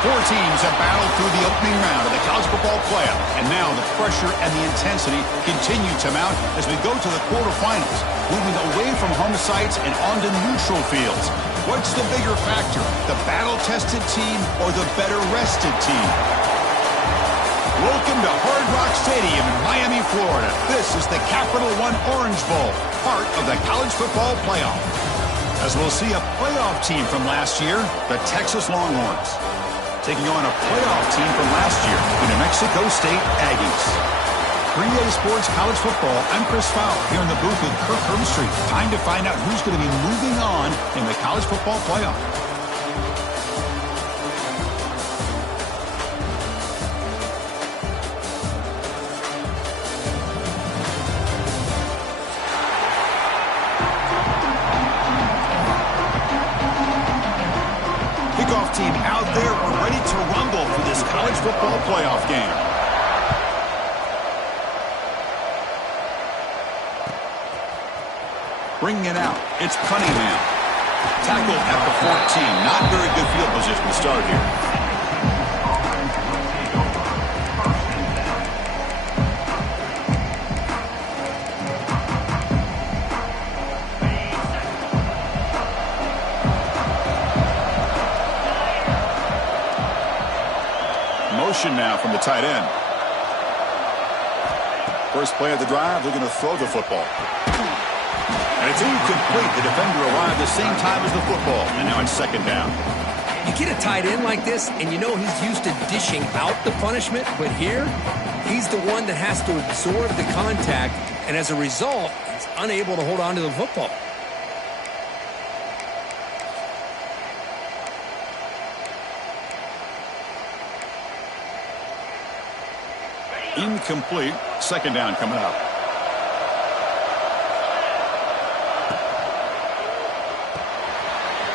Four teams have battled through the opening round of the college football playoff, and now the pressure and the intensity continue to mount as we go to the quarterfinals, moving away from home sites and onto neutral fields. What's the bigger factor, the battle-tested team or the better-rested team? Welcome to Hard Rock Stadium in Miami, Florida. This is the Capital One Orange Bowl, part of the college football playoff. As we'll see a playoff team from last year, the Texas Longhorns, taking on a playoff team from last year, the New Mexico State Aggies. 3A Sports College Football, I'm Chris Fowler here in the booth with Kirk Herbstreit. Time to find out who's going to be moving on in the college football playoff. Kickoff team out there. We're ready to rumble for this college football playoff game. Bringing it out, it's Cunningham. Tackled at the 14. Not very good field position to start here. Motion now from the tight end. First play of the drive, they're going to throw the football. And it's incomplete. The defender arrived the same time as the football. And now it's second down. You get a tight end like this, and you know he's used to dishing out the punishment. But here, he's the one that has to absorb the contact. And as a result, he's unable to hold on to the football. Incomplete. Second down coming up.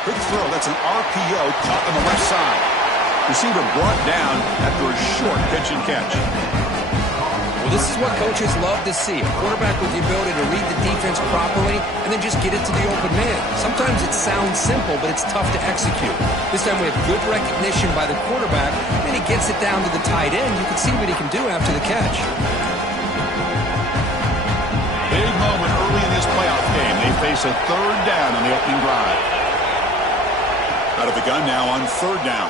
Quick throw. That's an RPO caught on the left side. Receiver brought down after a short pitch and catch. Well, this is what coaches love to see. A quarterback with the ability to read the defense properly and then just get it to the open man. Sometimes it sounds simple, but it's tough to execute. This time we have good recognition by the quarterback, and he gets it down to the tight end. You can see what he can do after the catch. Big moment early in this playoff game. They face a third down on the opening drive. Out of the gun now on third down.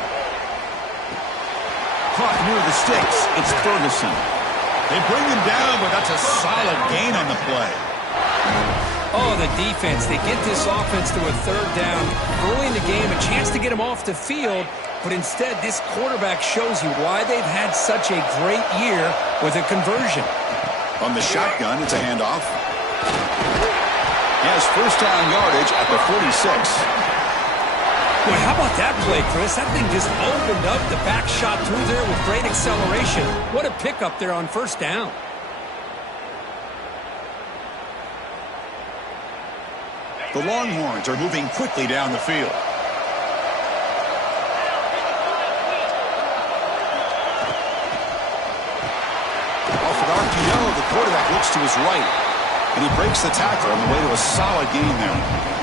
Caught near the sticks. It's Ferguson. They bring him down, but that's a solid gain on the play. Oh, the defense. They get this offense to a third down early in the game, a chance to get him off the field, but instead this quarterback shows you why they've had such a great year with a conversion. On the shotgun, it's a handoff. He has first down yardage at the 46. Boy, how about that play, Chris? That thing just opened up. The back shot through there with great acceleration. What a pickup there on first down. The Longhorns are moving quickly down the field. Off an RPO, the quarterback looks to his right, and he breaks the tackle on the way to a solid gain there.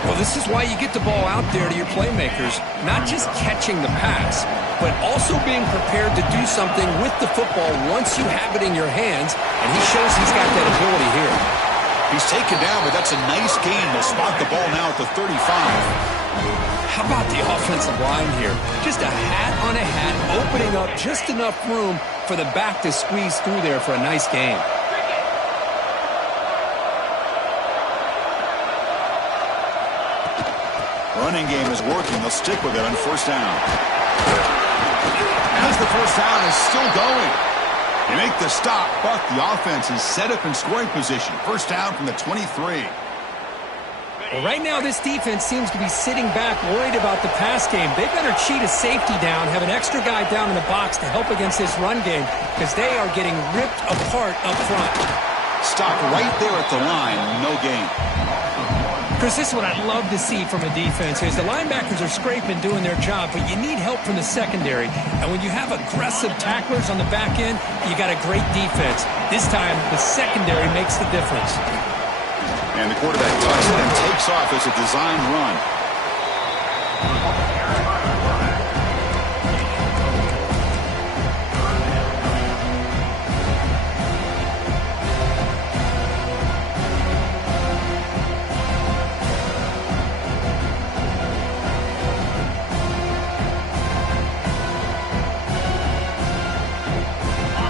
Well, this is why you get the ball out there to your playmakers, not just catching the pass, but also being prepared to do something with the football once you have it in your hands, and he shows he's got that ability here. He's taken down, but that's a nice gain. They'll spot the ball now at the 35. How about the offensive line here? Just a hat on a hat, opening up just enough room for the back to squeeze through there for a nice gain. Running game is working. They'll stick with it on first down. As the first down is still going. They make the stop, but the offense is set up in scoring position. First down from the 23. Well, right now this defense seems to be sitting back worried about the pass game. They better cheat a safety down, have an extra guy down in the box to help against this run game because they are getting ripped apart up front. Stop right there at the line. No gain. Chris, this is what I'd love to see from a defense is the linebackers are scraping, doing their job, but you need help from the secondary. And when you have aggressive tacklers on the back end, you got a great defense. This time, the secondary makes the difference. And the quarterback tucks it and takes off as a designed run.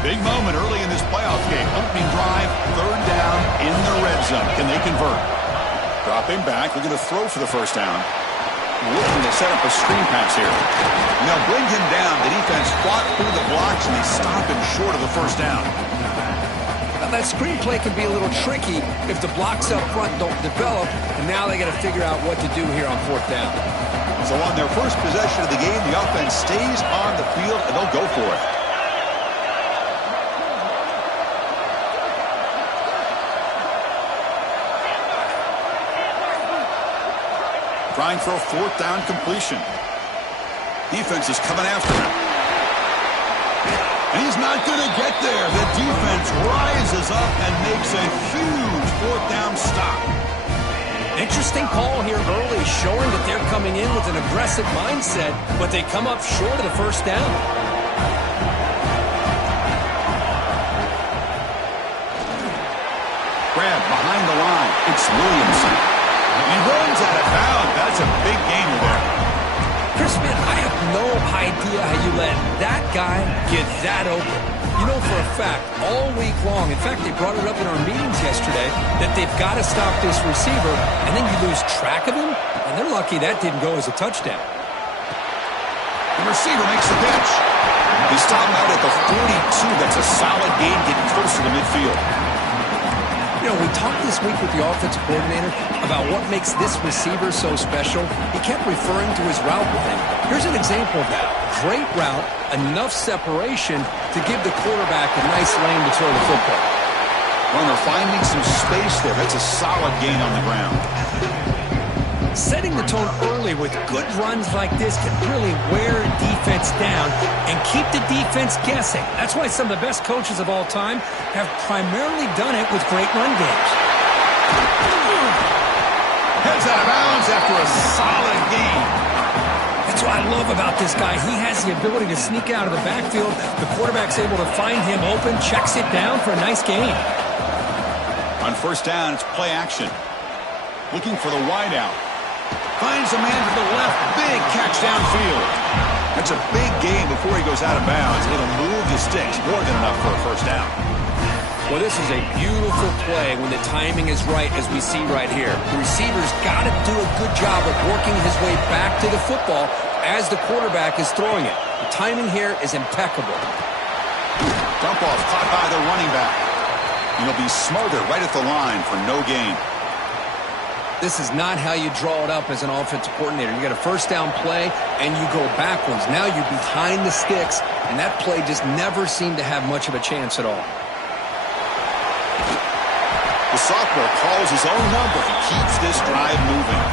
Big moment early in this playoff game. Opening drive, third down in the red zone. Can they convert? Dropping back, looking to throw for the first down. Looking to set up a screen pass here. And they'll bring him down. The defense fought through the blocks, and they stop him short of the first down. Now, that screen play can be a little tricky if the blocks up front don't develop, and now they got to figure out what to do here on fourth down. So on their first possession of the game, the offense stays on the field, and they'll go for it. Trying for a fourth down completion. Defense is coming after him. And he's not going to get there. The defense rises up and makes a huge fourth down stop. Interesting call here early, showing that they're coming in with an aggressive mindset, but they come up short of the first down. Grab behind the line. It's Williamson. He runs out of bounds. That's a big gainer there. Chris, man, I have no idea how you let that guy get that open. You know for a fact, all week long, in fact, they brought it up in our meetings yesterday, that they've got to stop this receiver, and then you lose track of him, and they're lucky that didn't go as a touchdown. The receiver makes the catch. He's stopped out at the 42. That's a solid gain, getting closer to midfield. You know, we talked this week with the offensive coordinator about what makes this receiver so special. He kept referring to his route running. Here's an example of that. Great route, enough separation to give the quarterback a nice lane to throw the football. Well, they're finding some space there. That's a solid gain on the ground. Setting the tone early with good runs like this can really wear a defense down and keep the defense guessing. That's why some of the best coaches of all time have primarily done it with great run games. Heads out of bounds after a solid gain. That's what I love about this guy. He has the ability to sneak out of the backfield. The quarterback's able to find him open, checks it down for a nice gain. On first down, it's play action. Looking for the wideout. Finds a man to the left. Big catch downfield. That's a big gain before he goes out of bounds. It'll move the sticks. More than enough for a first down. Well, this is a beautiful play when the timing is right, as we see right here. The receiver's got to do a good job of working his way back to the football as the quarterback is throwing it. The timing here is impeccable. Dump off caught by the running back. He'll be smothered right at the line for no gain. This is not how you draw it up as an offensive coordinator. You got a first down play, and you go backwards. Now you're behind the sticks, and that play just never seemed to have much of a chance at all. The sophomore calls his own number and keeps this drive moving.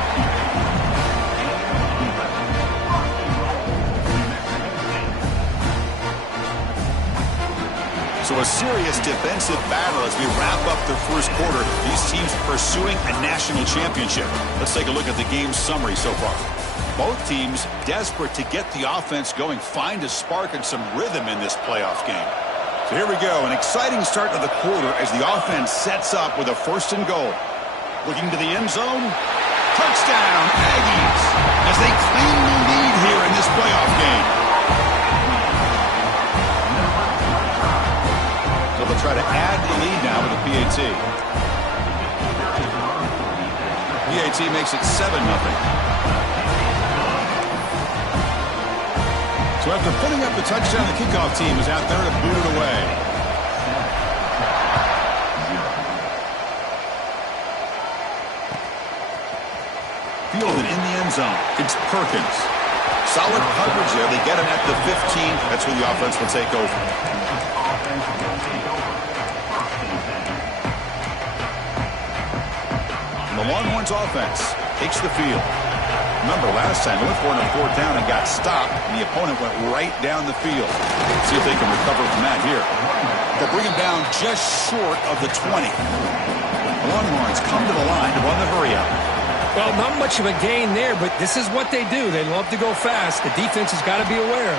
So a serious defensive battle as we wrap up the first quarter. These teams pursuing a national championship. Let's take a look at the game summary so far. Both teams desperate to get the offense going, find a spark and some rhythm in this playoff game. So here we go, an exciting start to the quarter as the offense sets up with a first and goal. Looking to the end zone. Touchdown, Aggies, as they claim the lead here in this playoff game. They'll try to add the lead now with the PAT. PAT makes it 7-0. So after putting up the touchdown, the kickoff team is out there to boot it away. Fielded in the end zone. It's Perkins. Solid coverage there. They get him at the 15. That's where the offense will take over. The Longhorns offense takes the field. Remember, last time they went for it on fourth down and got stopped, and the opponent went right down the field. See if they can recover from that here. They'll bring him down just short of the 20. The Longhorns come to the line to run the hurry-up. Well, not much of a gain there, but this is what they do. They love to go fast. The defense has got to be aware.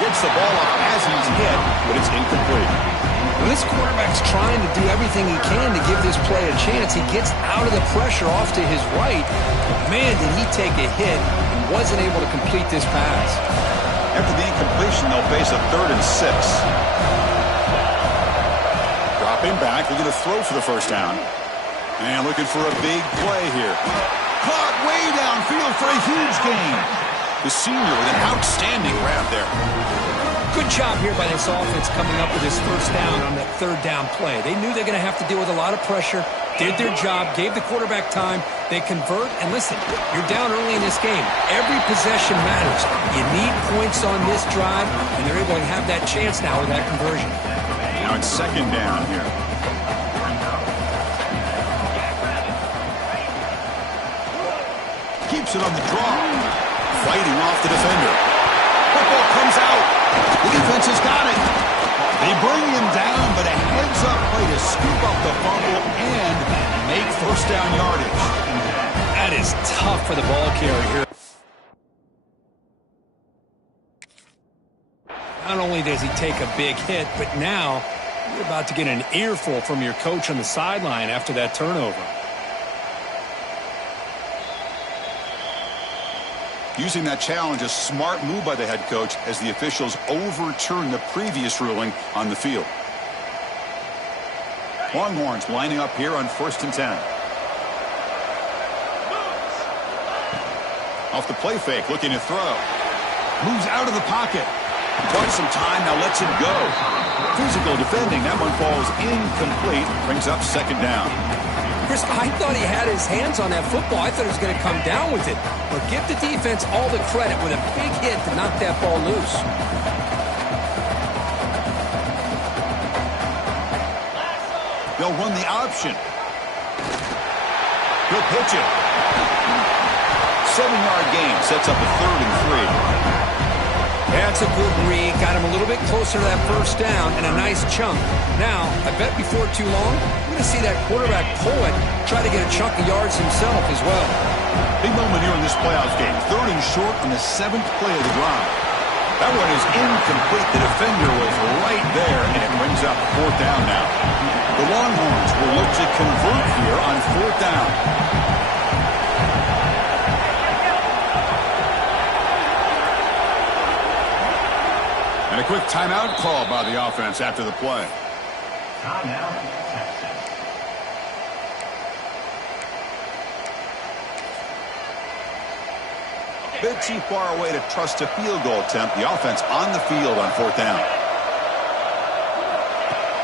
Gets the ball up as he's hit, but it's incomplete. When this quarterback's trying to do everything he can to give this play a chance, he gets out of the pressure off to his right. But man, did he take a hit and wasn't able to complete this pass. After the incompletion, they'll face a 3rd and 6. Dropping back, looking to throw for the first down. And looking for a big play here. Caught way downfield for a huge gain. The senior with an outstanding grab there. Good job here by this offense coming up with this first down on that third down play. They knew they're going to have to deal with a lot of pressure, did their job, gave the quarterback time. They convert, and listen, you're down early in this game. Every possession matters. You need points on this drive, and they're able to have that chance now with that conversion. Now it's second down here. Keeps it on the draw. Fighting off the defender. Football comes out. The defense has got it. They bring him down, but a heads-up play to scoop up the fumble and make first down yardage. That is tough for the ball carrier here. Not only does he take a big hit, but now you're about to get an earful from your coach on the sideline after that turnover. Using that challenge, a smart move by the head coach as the officials overturn the previous ruling on the field. Longhorns lining up here on 1st and 10. Off the play fake, looking to throw. Moves out of the pocket. Bought some time, now lets it go. Physical defending, that one falls incomplete. Brings up second down. Chris, I thought he had his hands on that football. I thought he was going to come down with it. But give the defense all the credit with a big hit to knock that ball loose. They'll run the option. He'll pitch it. 7-yard gain sets up a 3rd and 3. That's a good read. Got him a little bit closer to that first down and a nice chunk. Now, I bet before too long, we're going to see that quarterback pull it, try to get a chunk of yards himself as well. Big moment here in this playoff game. 3rd and short on the 7th play of the drive. That one is incomplete. The defender was right there, and it brings up 4th down now. The Longhorns will look to convert here on 4th down. And a quick timeout call by the offense after the play. Timeout, Texas. A bit too far away to trust a field goal attempt. The offense on the field on 4th down.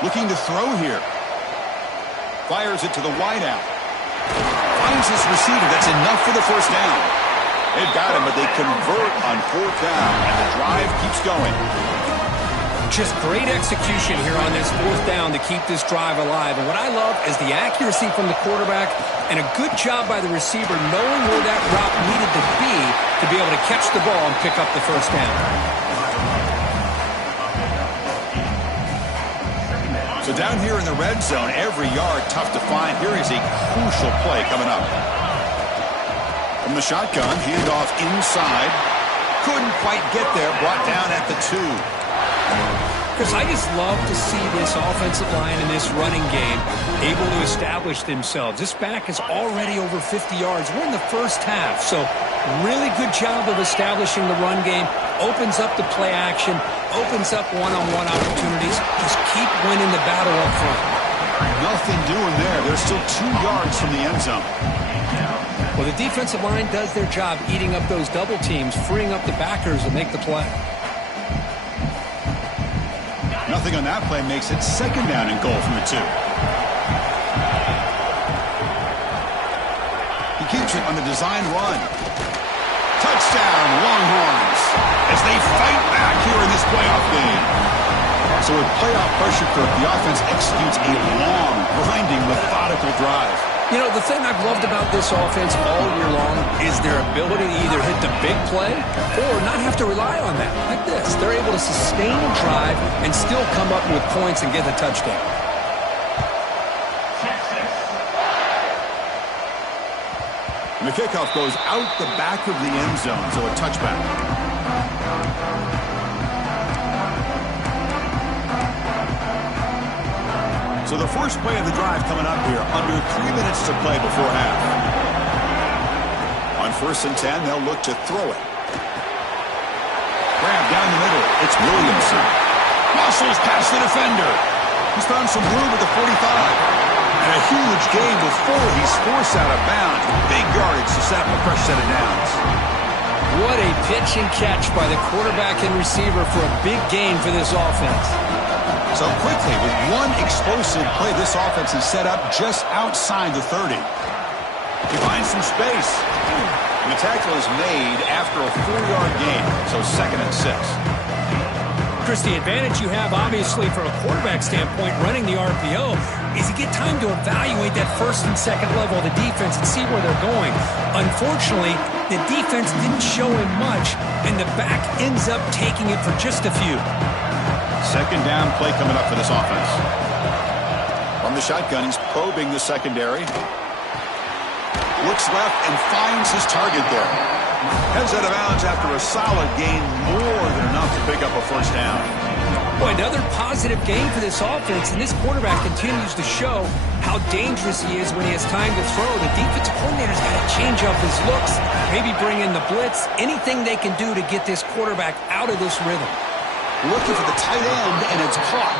Looking to throw here. Fires it to the wideout. Finds his receiver. That's enough for the first down. They've got him, but they convert on 4th down, and the drive keeps going. Just great execution here on this 4th down to keep this drive alive. And what I love is the accuracy from the quarterback and a good job by the receiver knowing where that route needed to be able to catch the ball and pick up the first down. So down here in the red zone, every yard tough to find. Here is a crucial play coming up. From the shotgun, handed off inside. Couldn't quite get there. Brought down at the 2. Chris, I just love to see this offensive line in this running game able to establish themselves. This back is already over 50 yards. We're in the first half, so really good job of establishing the run game. Opens up the play action, opens up one-on-one opportunities. Just keep winning the battle up front. Nothing doing there. They're still 2 yards from the end zone. Well, the defensive line does their job eating up those double teams, freeing up the backers to make the play. Nothing on that play makes it second down and goal from the 2. He keeps it on the design run. Touchdown, Longhorns, as they fight back here in this playoff game. So with playoff pressure, Kirk, the offense executes a long, grinding, methodical drive. You know, the thing I've loved about this offense all year long is their ability to either hit the big play or not have to rely on that. Like this, they're able to sustain a drive and still come up with points and get the touchdown. And the kickoff goes out the back of the end zone, so a touchback. So the first play of the drive coming up here, under 3 minutes to play before half. On 1st and 10, they'll look to throw it. Grab down the middle. It's Williamson. Muscles past the defender. He's found some room at the 45. And a huge gain before he's forced out of bounds. Big yardage to set up a fresh set of downs. What a pitch and catch by the quarterback and receiver for a big gain for this offense. So quickly, with one explosive play, this offense is set up just outside the 30. He finds some space. And the tackle is made after a 4-yard gain, so 2nd and 6. Chris, the advantage you have, obviously, from a quarterback standpoint, running the RPO, is you get time to evaluate that 1st and 2nd level of the defense and see where they're going. Unfortunately, the defense didn't show him much, and the back ends up taking it for just a few. 2nd down play coming up for this offense. From the shotgun, he's probing the secondary. Looks left and finds his target there. Heads out of bounds after a solid gain, more than enough to pick up a 1st down. Boy, another positive gain for this offense, and this quarterback continues to show how dangerous he is when he has time to throw. The defensive coordinator's got to change up his looks, maybe bring in the blitz, anything they can do to get this quarterback out of this rhythm. Looking for the tight end, and it's caught.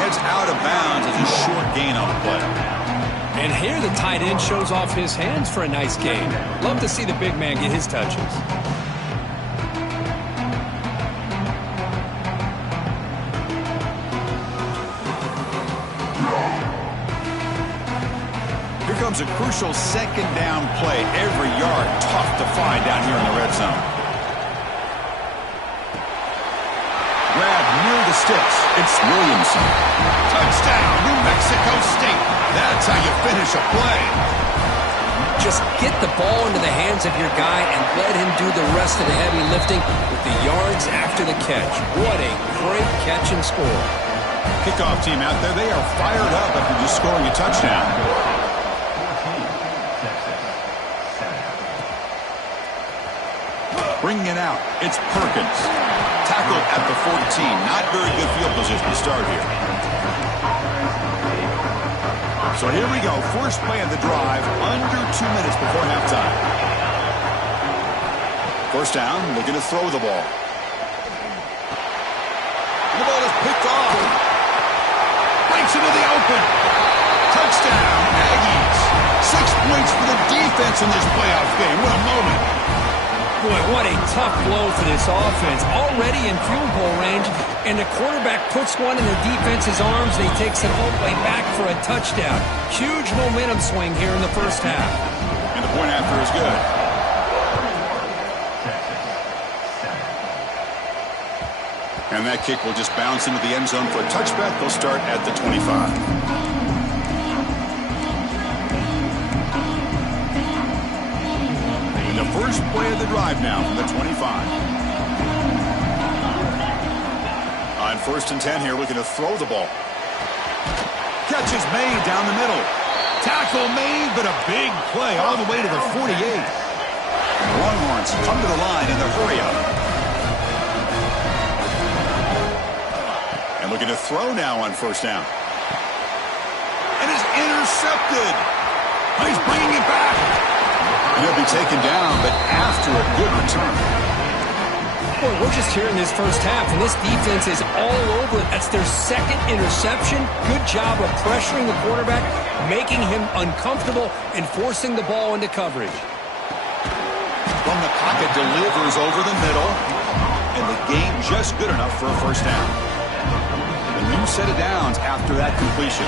Heads out of bounds as a short gain on the play. And here the tight end shows off his hands for a nice gain. Love to see the big man get his touches. Here comes a crucial 2nd down play. Every yard tough to find down here in the red zone. Grab near the sticks. It's Williamson. Touchdown, New Mexico State. That's how you finish a play. Just get the ball into the hands of your guy and let him do the rest of the heavy lifting with the yards after the catch. What a great catch and score. Kickoff team out there, they are fired up after just scoring a touchdown. Bringing it out, it's Perkins. Tackled at the 14. Not very good field position to start here. So here we go. First play of the drive, under 2 minutes before halftime. 1st down, looking to throw the ball. The ball is picked off. Breaks into the open. Touchdown, Aggies. 6 points for the defense in this playoff game. What a moment. Boy, what a tough blow for this offense. Already in field goal range, and the quarterback puts one in the defense's arms, and he takes it all the way back for a touchdown. Huge momentum swing here in the 1st half. And the point after is good. And that kick will just bounce into the end zone for a touchback. They'll start at the 25. The first play of the drive now from the 25. On 1st and 10 here, looking to throw the ball. Catch is made down the middle. Tackle made, but a big play all the way to the 48. The Longhorns come to the line in the hurry up. And looking to throw now on 1st down. And is intercepted. He's bringing it back. And he'll be taken down, but after a good return. Boy, we're just here in this 1st half, and this defense is all over it. That's their 2nd interception. Good job of pressuring the quarterback, making him uncomfortable, and forcing the ball into coverage. From the pocket, delivers over the middle, and the gain just good enough for a 1st down. A new set of downs after that completion.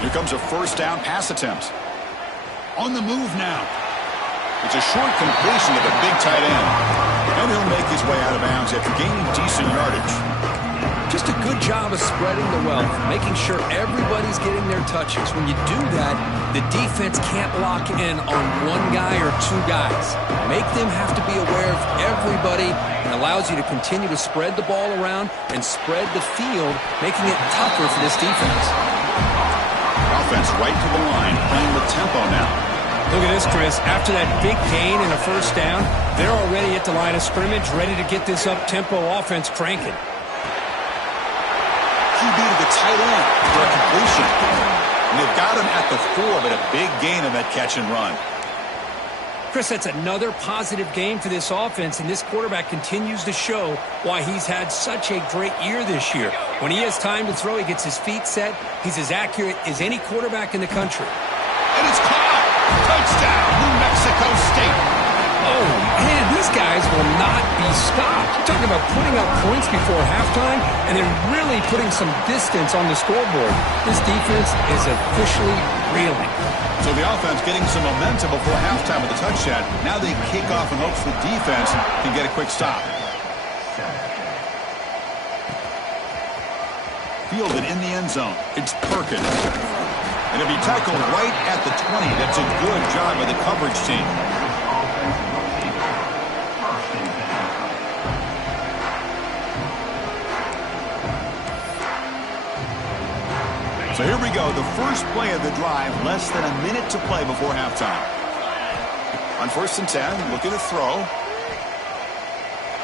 Here comes a 1st down pass attempt. On the move now. It's a short completion to the big tight end. And he'll make his way out of bounds after gaining decent yardage. Just a good job of spreading the wealth, making sure everybody's getting their touches. When you do that, the defense can't lock in on one guy or 2 guys. Make them have to be aware of everybody, and allows you to continue to spread the ball around and spread the field, making it tougher for this defense. Offense right to the line, playing with tempo now. Look at this, Chris. After that big gain and a 1st down, they're already at the line of scrimmage, ready to get this up-tempo offense cranking. QB to the tight end for a completion. And they've got him at the 4, but a big gain on that catch and run. Chris, that's another positive game for this offense, and this quarterback continues to show why he's had such a great year this year. When he has time to throw, he gets his feet set. He's as accurate as any quarterback in the country. And it's caught! Touchdown, New Mexico State! Oh, man, these guys will not be stopped. You're talking about putting up points before halftime and then really putting some distance on the scoreboard. This defense is officially reeling. So the offense getting some momentum before halftime with the touchdown. Now they kick off in hopes the defense can get a quick stop. Fielded in the end zone. It's Perkins. And it'll be tackled right at the 20. That's a good job by the coverage team. So here we go, the first play of the drive, less than a minute to play before halftime. On 1st and 10, looking to throw.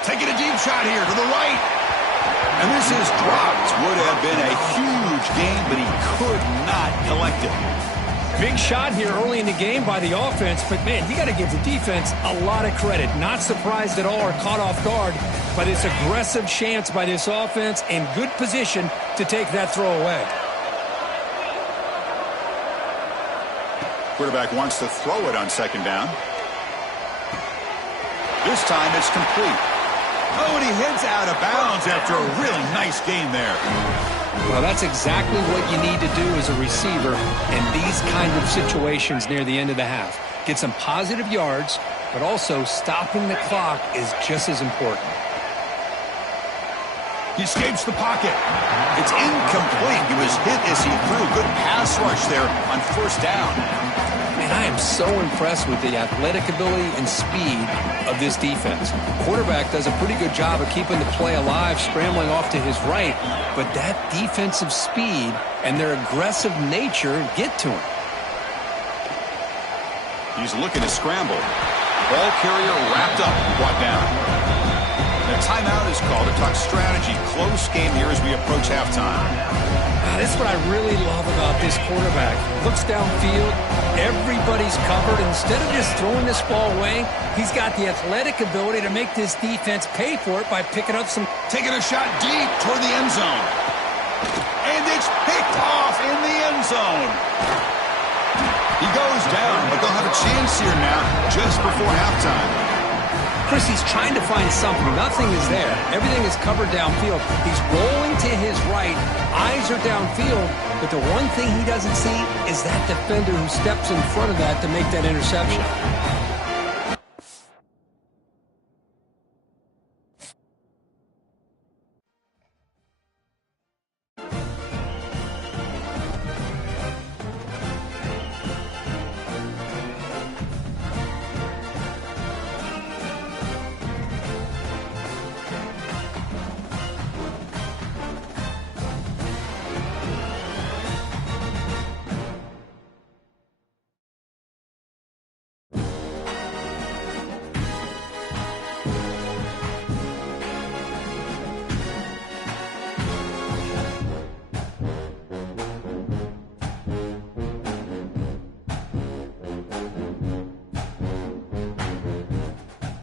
Taking a deep shot here to the right. And this is dropped. Would have been a huge gain, but he could not collect it. Big shot here early in the game by the offense, but, man, you got to give the defense a lot of credit. Not surprised at all or caught off guard, but it's aggressive chance by this offense and good position to take that throw away. Quarterback wants to throw it on 2nd down. This time it's complete. Oh, and he heads out of bounds after a really nice game there. Well, that's exactly what you need to do as a receiver in these kind of situations near the end of the half. Get some positive yards, but also stopping the clock is just as important. He escapes the pocket. It's incomplete. He was hit as he threw. Good pass rush there on 1st down. And I am so impressed with the athletic ability and speed of this defense. Quarterback does a pretty good job of keeping the play alive, scrambling off to his right, but that defensive speed and their aggressive nature get to him. He's looking to scramble. Ball carrier wrapped up, brought down. The timeout is called to talk strategy. Close game here as we approach halftime. This is what I really love about this quarterback. Looks downfield, everybody's covered. Instead of just throwing this ball away, he's got the athletic ability to make this defense pay for it by picking up some. Taking a shot deep toward the end zone. And it's picked off in the end zone. He goes down, but they'll have a chance here now just before halftime. Chris, he's trying to find something. Nothing is there. Everything is covered downfield. He's rolling to his right. Eyes are downfield. But the one thing he doesn't see is that defender who steps in front of that to make that interception.